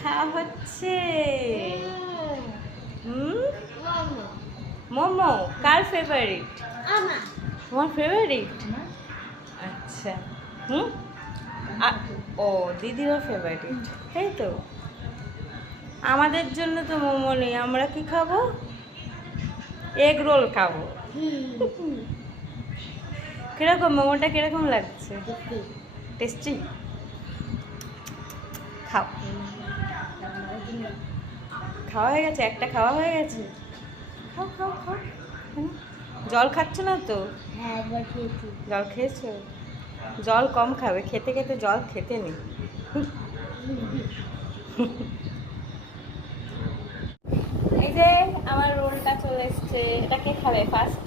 খাওয়া হচ্ছে। হুম? মোমো। কার ফেভারিট তোমার ফেভারিট আচ্ছা। হুম? ও দিদিরও ফেভারিট তাই তো। আমাদের জন্য তো মোমো নেই। আমরা কি খাব? এগ রোল খাব। কীরকম? মোমোটা কীরকম লাগছে? টেস্টি খাও। খাওয়া হয়ে গেছে একটা খাওয়া হয়ে গেছে। খাও খাও খাও। জল খাচ্ছ না তো? হ্যাঁ জল খেয়েছো? জল কম খাবে খেতে খেতে জল খেতে নেই। এই যে আমার রোলটা চলে এসছে এটা কে খাবে? ফার্স্ট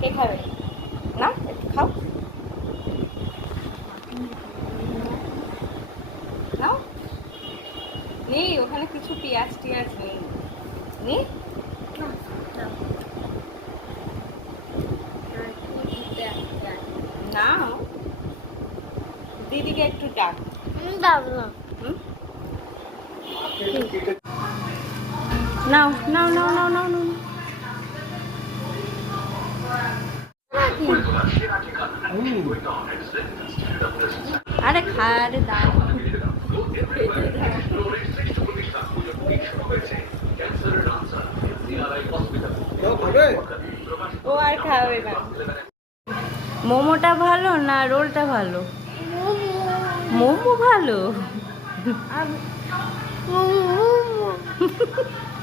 কে খাবে? না একটু খাও। নেই, ওখানে কিছু পেঁয়াজ টিয়াজ নেই। নেই নাও। দিদিকে একটু ডাক? নাও নাও নাও নাও নাও নাও। আরে খা, আরে দাও। ও আর খাবে না মোমোটা ভালো না রোলটা ভালো? মোমো ভালো?